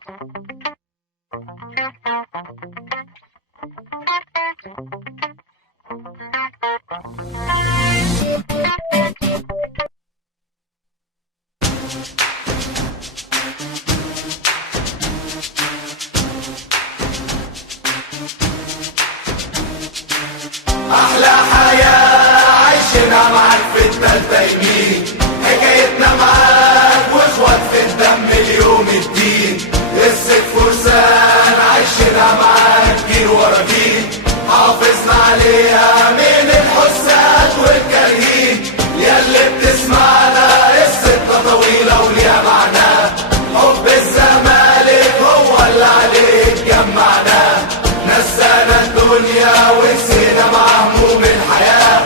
أحلى حياة عايشينها معاك في التالتة يمين، حكايتنا معاك واخوات في الدم اليوم الدين، قصة فرسان عايشينها معاك جيل ورا جيل، حافظنا عليها من الحساد والكارهين، ياللي بتسمعنا قصتنا طويلة وليها معنى، حب الزمالك هو اللي عليك جمعنا، نسانا الدنيا ونسينا مع هموم الحياة،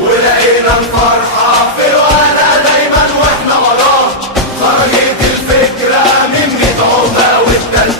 ولقينا الفرحة في الوانا دايما واحنا وراه، خرجت الفكرة من 100 عمى والتالتة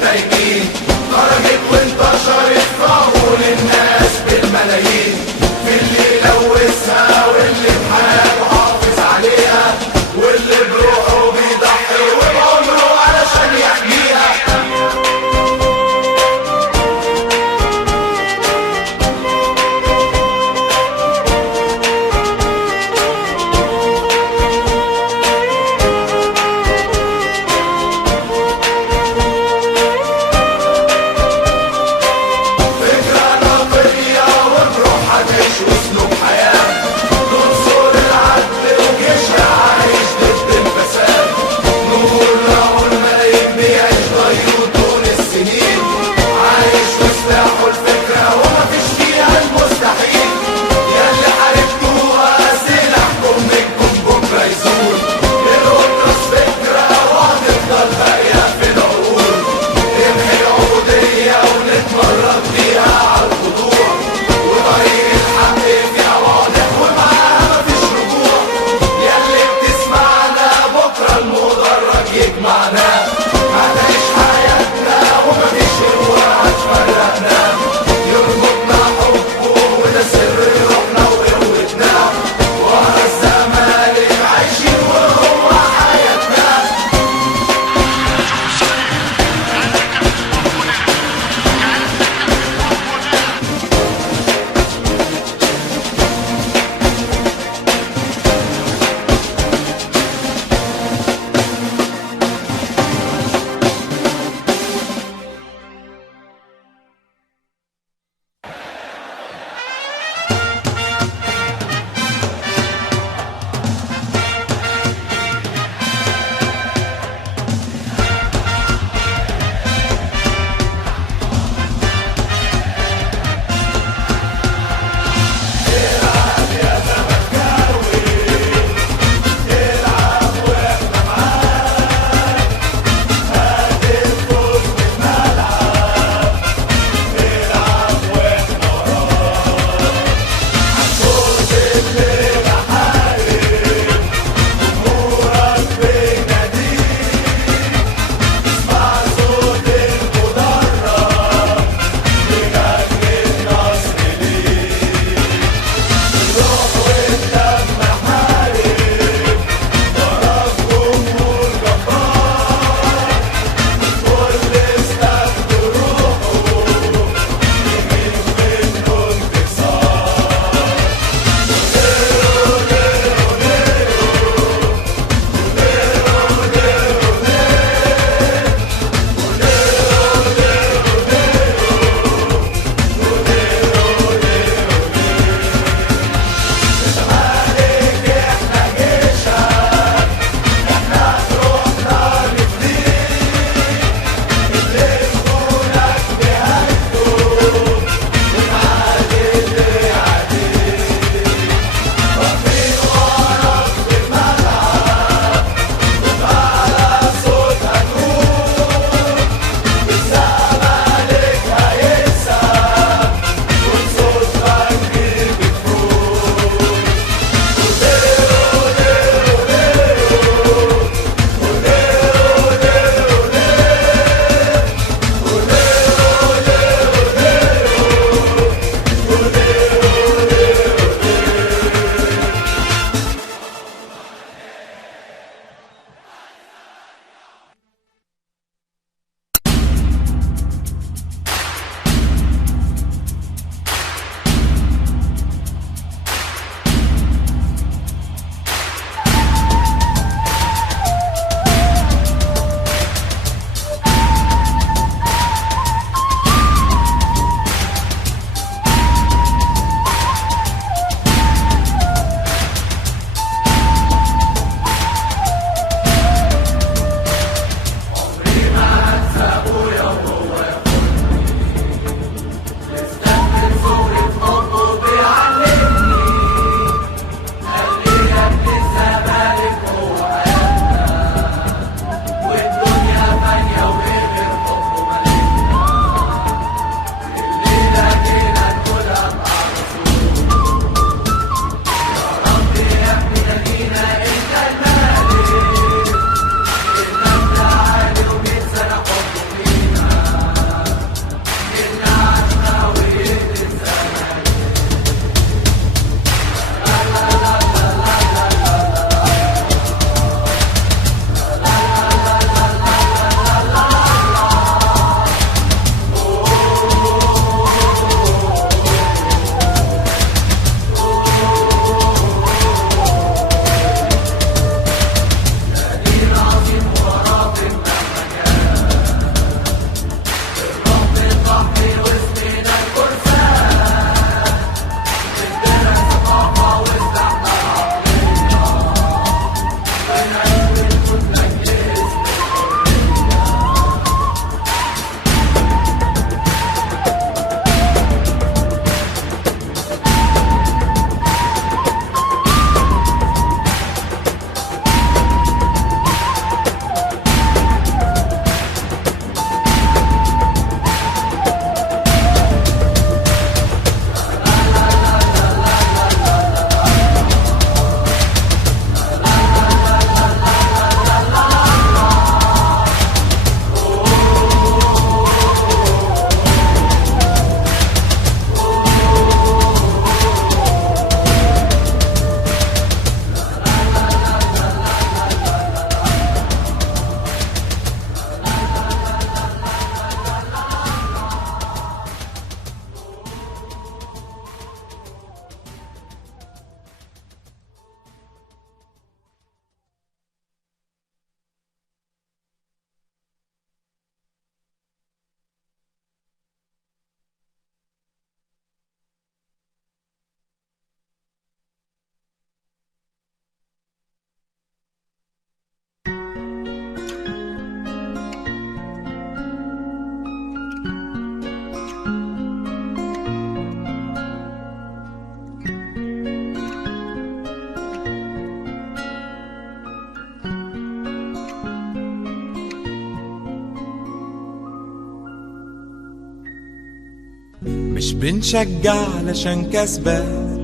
مش بنشجع علشان كسبان،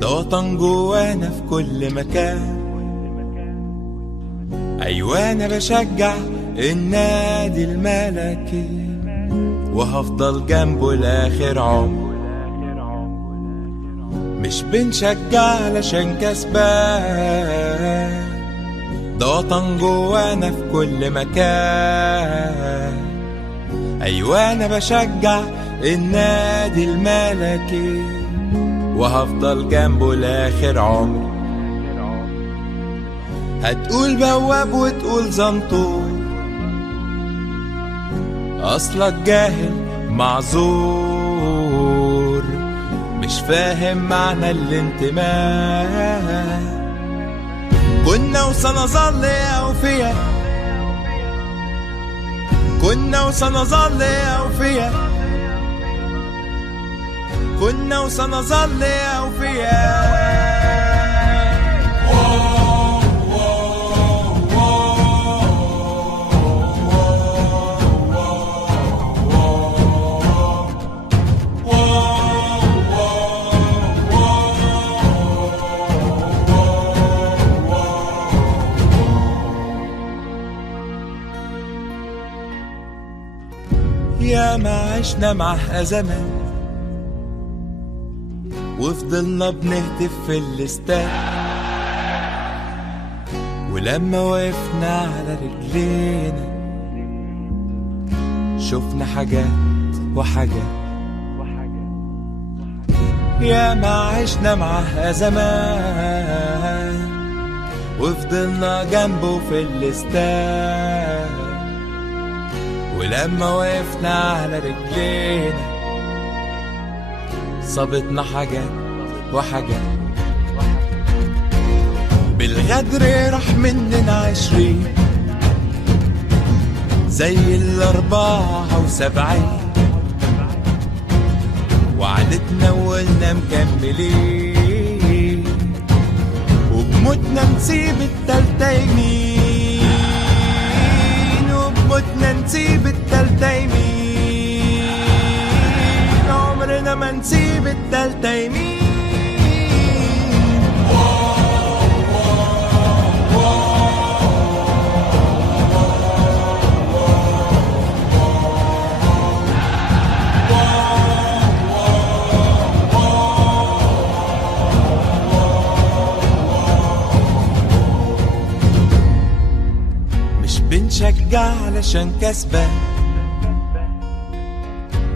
ده وطن جوانا في كل مكان. أيوة أنا بشجع النادي الملكي وهفضل جنبه لآخر عمر. مش بنشجع علشان كسبان، ده وطن جوانا في كل مكان. أيوة أنا بشجع النادي الملكي وهفضل جنبه لآخر عمر. هتقول بواب وتقول زنطور، أصلك جاهل معذور، مش فاهم معنى الانتماء. كنا وسنظل أوفياء، كنا وسنظل أوفياء، كنا وسنظل أوفياء. يا ما عشنا مع أزمات وفضلنا بنهتف في الاستاد، ولما وقفنا على رجلينا شفنا حاجات وحاجات. يا ما عشنا مع أزمات وفضلنا جنبه في الاستاد، ولما وقفنا على رجلينا صابتنا حاجات وحاجات. بالغدر راح مننا 20 زي 74، وعدتنا وقلنا مكملين وبموتنا نسيب التالتة يمين، وبموتنا نسيب التالتة يمين، عمرنا ما نسيب التالتة يمين. بنشجع علشان كسبان،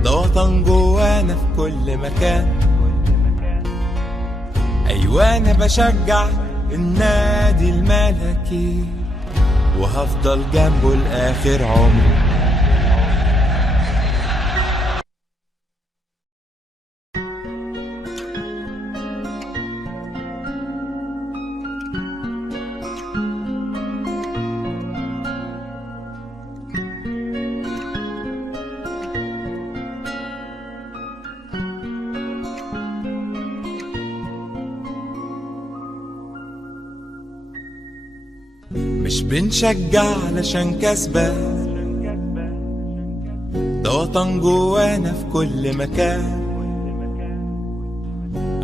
ده وطن جوانا في كل مكان. أيوة أنا بشجع النادي الملكي وهفضل جنبه لآخر عمري. مش بنشجع علشان كسبان، ده وطن جوانا في كل مكان.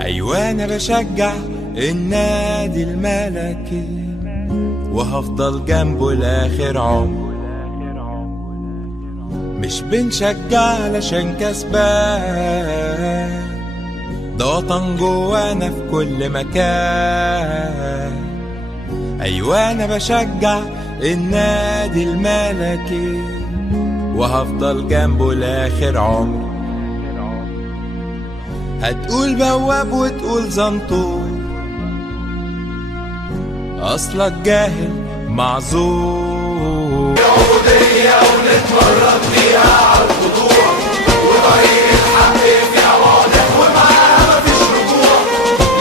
أيوة أنا بشجع النادي الملكي وهفضل جنبه لآخر عمر. مش بنشجع علشان كسبان، ده وطن جوانا في كل مكان. أيوة أنا بشجع النادي الملكي وهفضل جنبه لآخر عمري. هتقول بواب وتقول زنطور، أصلك جاهل معذور. يهودية ونتمرن فيها عالخضوع، وطريق الحق فيها واضح ومعاها مفيش رجوع.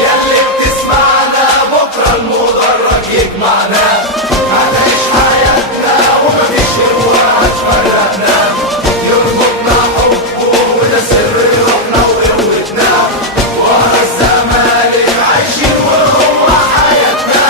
ياللي بتسمعنا بكرة المدرج يجمعنا، هنعيش حياتنا ومفيش هوا هتفرقنا. يربطنا حبه وده سر روحنا وقوتنا، ورا الزمالك عايشين وهو حياتنا.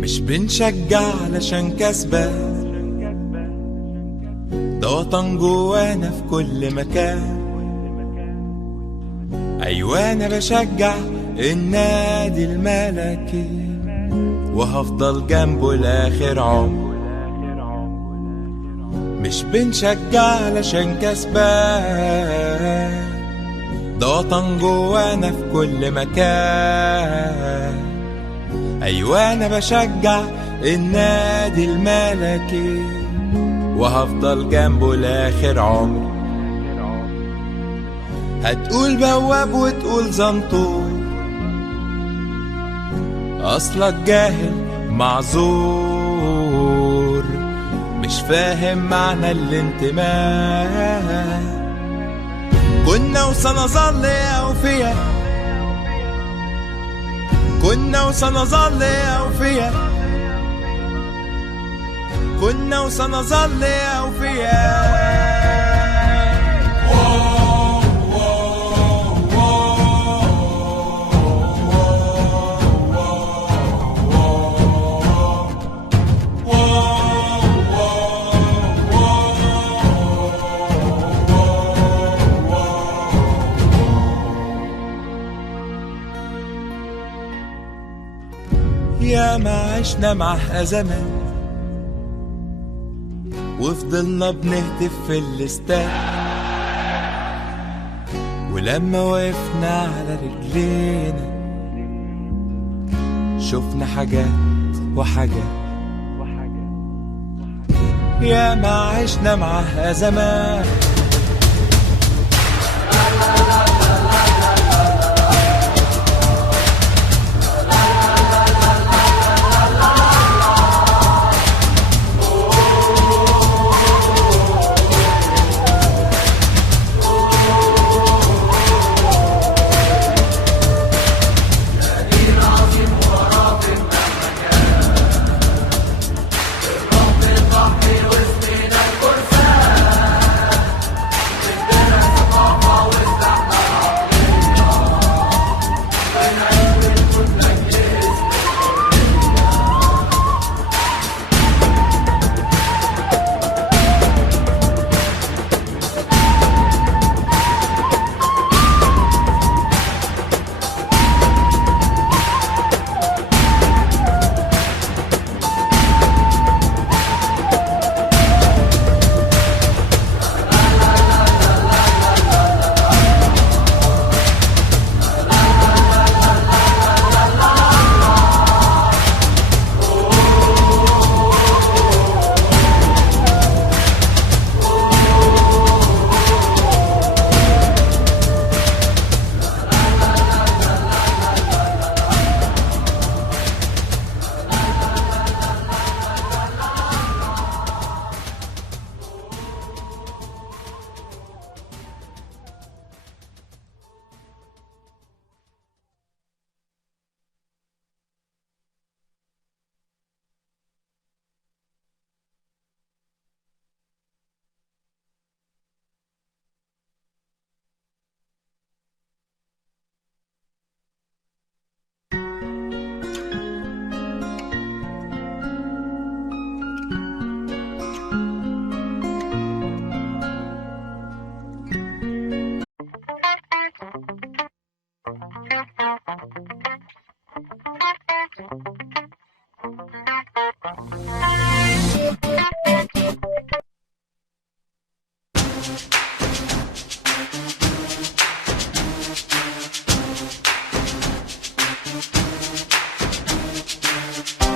مش بنشجع علشان كسبان، ده وطن جوانا في كل مكان. أيوة أنا بشجع النادي الملكي وهفضل جنبه لآخر عمر. مش بنشجع علشان كسبان، ده وطن جوانا في كل مكان. أيوة أنا بشجع النادي الملكي وهفضل جنبه لآخر عمر. هتقول بواب وتقول زنطور، أصلك جاهل معذور، مش فاهم معنى الانتماء. كنا وسنظل أوفياء، كنا وسنظل أوفياء، كنا وسنظل أوفياء. يا ما عشنا معها زمان وفضلنا بنهتف في الاستاد، ولما وقفنا على رجلينا شفنا حاجات وحاجات. يا ما عشنا معها زمان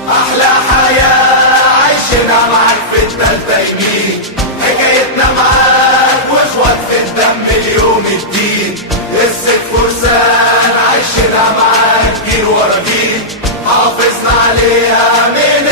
أحلى حياة عايشينها معاك في التالتة يمين، حكايتنا معاك واخوات في الدم اليوم الدين. قصة فرسان عايشينها معاك جيل ورا جيل، حافظنا عليها من